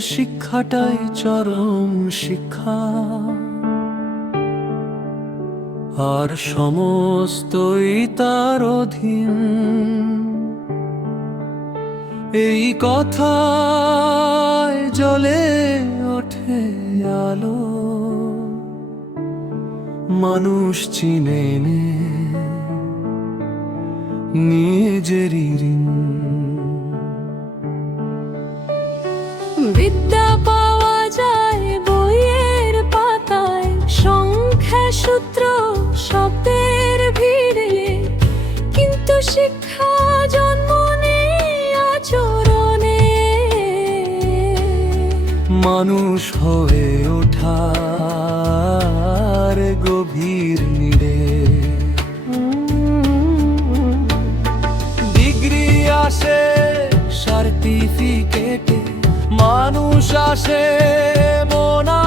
শিক্ষাটাই চরম শিক্ষা। আর সমস্তই তার অধীন। এই কথায় জলে ওঠে আলো। মানুষ চিনে নিজেরই মানুষ হয়ে ওঠার গভীর নিরে ডিগ্রি আসে সার্টিফিকেটে মানুষ আসে মোনা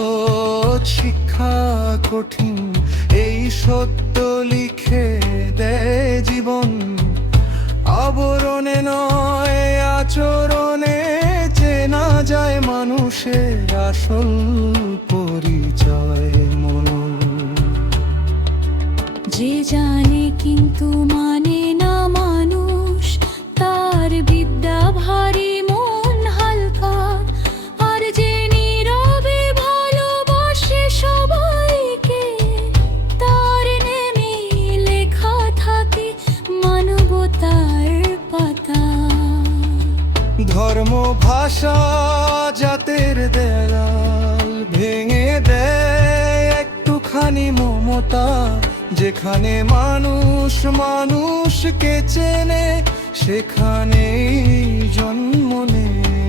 সহজ শিক্ষা কঠিন, এই সত্য লিখে দেয় জীবন। আবরণে নয়, আচরণে চেনা যায় মানুষের আসল পরিচয় মন যে জানে কিন্তু মর্ম ভাষা জাতের দেয়াল ভেঙে দেয় একটুখানি মমতা। যেখানে মানুষ মানুষকে চেনে, সেখানেই জন্ম নেয়।